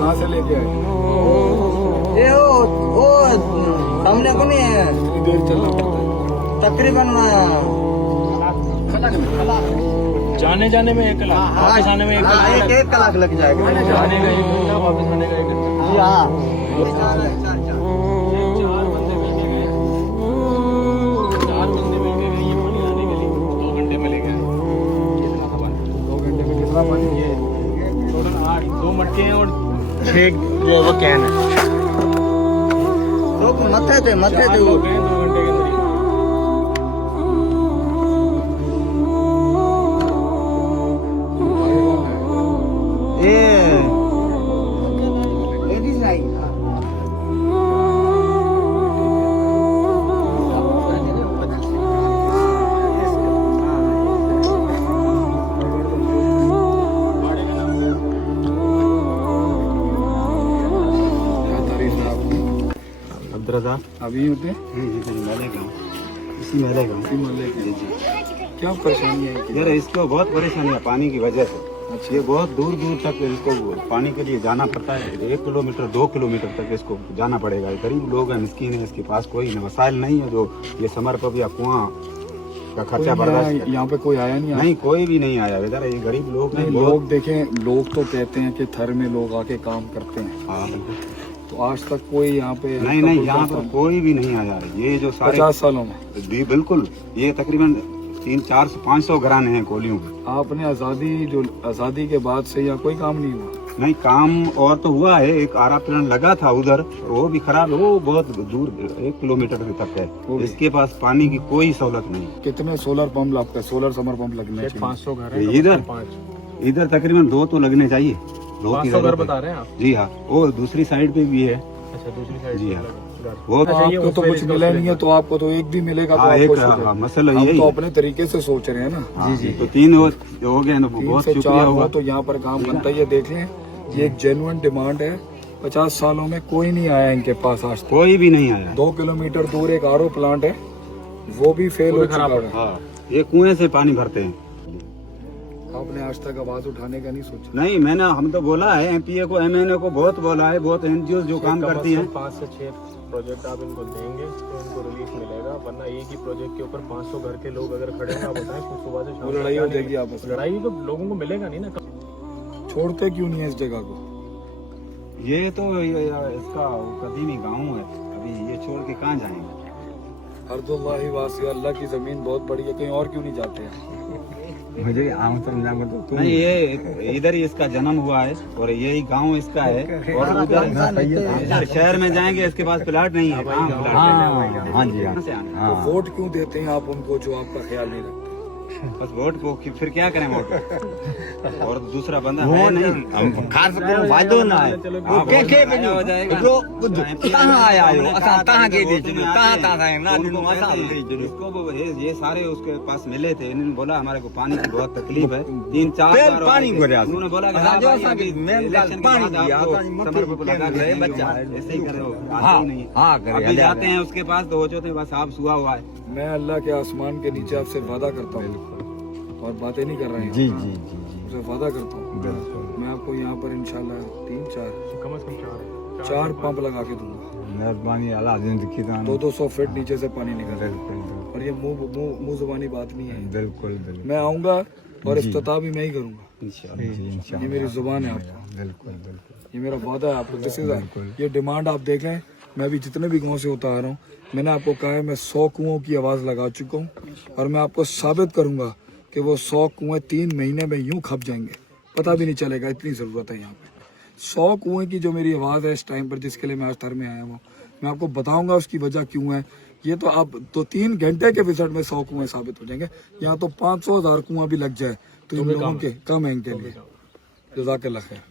कहाँ से लेके आए? ये वो सामने को नहीं है, कितनी देर चलना पड़ता है? तकरीबन जाने में 1 लाख, वापस आने में 1 लाख, एक लाख लग जाएगा। जाने का 1 घंटा, वापस आने का 1 घंटा। जी हाँ, 4 बंदे मिलके गए, 4 बंदे मिलके गए ये पानी आने के लिए 2 घंटे में ले गए। कितना पानी? 2 घंटे में कितना पानी? ये टोटल 8, 2 मटके हैं और 6 वो कैन है। लोग मथे थे 4 लोग हैं 2 घंटे के अंदर ही। ये लेडीज आई। अभी होते इसी महले का क्या परेशानी है? यार इसको बहुत परेशानी है पानी की वजह से। अच्छा, ये बहुत दूर दूर तक इसको पानी के लिए जाना पड़ता है। 1 किलोमीटर 2 किलोमीटर तक इसको जाना पड़ेगा। गरीब लोग हैं, मिस्कीन है, इसके पास कोई वसाइल नहीं है जो ये समर पर या कुआं का खर्चा बर्दाश्त करे। यहाँ पे कोई आया नहीं? कोई भी नहीं आया इधर। ये गरीब लोग हैं। लोग देखें, लोग तो कहते हैं कि थर में लोग आके काम करते हैं। हाँ, तो आज तक कोई यहाँ पे नहीं यहाँ पर कोई भी नहीं आया। ये जो 50 सालों में जी बिल्कुल, ये तकरीबन 300-400-500 घराने हैं कोलियों के। आपने आजादी के बाद से यहाँ कोई काम नहीं हुआ? नहीं, काम और तो हुआ है। एक आरा प्लांट लगा था उधर, वो भी खराब है। वो बहुत दूर 1 किलोमीटर तक है। इसके पास पानी की कोई सहूलत नहीं। कितने सोलर पंप लगते हैं? सोलर समर पंप लगने चाहिए। 500 घर है इधर तकरीबन 2 तो लगने चाहिए। 500 घर बता रहे हैं आप? जी हाँ, वो दूसरी साइड पे भी है। अच्छा, दूसरी साइड जी हाँ, वो तो आपको तो कुछ मिला नहीं है, तो आपको तो एक भी मिलेगा तो एक आपको मसला हम यही तो है। अपने तरीके से सोच रहे हैं ना। जी तो 3 हो गए ना, बहुत 3 से शुक्रिया 4 होगा। तो यहाँ पर काम बनता है। ये देख लें, ये एक जेन्युइन डिमांड है। 50 सालों में कोई नहीं आया इनके पास आज तक। कोई भी नहीं आया। 2 किलोमीटर दूर एक आरओ प्लांट है, वो भी फेल हो चुका है। हाँ, ये कुएं से पानी भरते हैं। आपने आज तक आवाज उठाने का नहीं सोचा? नहीं, हम तो बोला है एमपीए को, एमएनए को बहुत बोला है। बहुत एनजीओ जो काम करती हैं। 5 से 6 प्रोजेक्ट आप इनको देंगे तो इनको रिलीफ मिलेगा, वरना एक ही प्रोजेक्ट के ऊपर 500 घर के लोग अगर खड़े हैं, आप बताएं सुबह से शाम वो लड़ाई हो जाएगी आपस में। लड़ाई तो लोगों को मिलेगा नहीं ना। छोड़ते क्यों नहीं है इस जगह को? ये तो इसका कदीमी गांव है। अभी ये छोड़ के कहाँ जाएंगे? अर्दुल्लाहि वासी, अल्लाह की जमीन बहुत बड़ी है, कहीं और क्यों नहीं जाते हैं? मुझे समझाऊंगा तो नहीं, ये इधर ही इसका जन्म हुआ है और यही गांव इसका है। और उधर शहर में जाएंगे, इसके पास प्लाट नहीं है। हाँ जी, तो वोट क्यों देते हैं आप उनको जो आपका ख्याल नहीं रखते? बस वोट को फिर क्या करें वोट और दूसरा बंदा है नहीं, खास करो फायदो ना है। के जो कहां आया हो असा कहां के दे जो कहां ता है ना दिनो असा दे जो इसको ये सारे उसके पास मिले थे। इन्होंने बोला हमारे को पानी की बहुत तकलीफ है। 3-4 बार पानी को उन्होंने बोला कि जो असा के मेन पानी दिया तो मत के बच्चा ऐसे ही करे। हां हां करे अभी जाते हैं उसके पास तो हो जाते बस आप सुहा हुआ है। मैं अल्लाह के आसमान के नीचे आपसे वादा करता हूँ और बातें नहीं कर रहे हैं। जी आपसे वादा करता हूँ मैं आपको यहाँ पर इंशाल्लाह 3-4 कम से कम 4 पंप लगा के दूंगा। मेहरबानी अल्लाह जिंदगी 200 फीट नीचे से पानी निकल रहा है। और ये मुंह जुबानी बात नहीं है। बिल्कुल मैं आऊंगा और इफ्तिताह भी मैं ही करूंगा। ये मेरी जुबान है आपको। बिल्कुल ये मेरा वादा है आपको। दिस इज ये डिमांड आप देख लें। मैं भी जितने भी गाँव से होता आ रहा हूँ, मैंने आपको कहा है मैं 100 कुओं की आवाज़ लगा चुका हूँ और मैं आपको साबित करूंगा कि वो 100 कुएं 3 महीने में यूं खप जाएंगे, पता भी नहीं चलेगा। इतनी ज़रूरत है यहाँ पे। 100 कुएं की जो मेरी आवाज़ है इस टाइम पर, जिसके लिए मैं आज थर में आया हूँ, मैं आपको बताऊंगा उसकी वजह क्यों है। ये तो आप तो 3 घंटे के विजिट में 100 कुएं साबित हो जाएंगे। यहाँ तो 500,000 कुआं भी लग जाए तो इन लोगों के कम है इनके लिए। जज़ाकल्लाह खैर।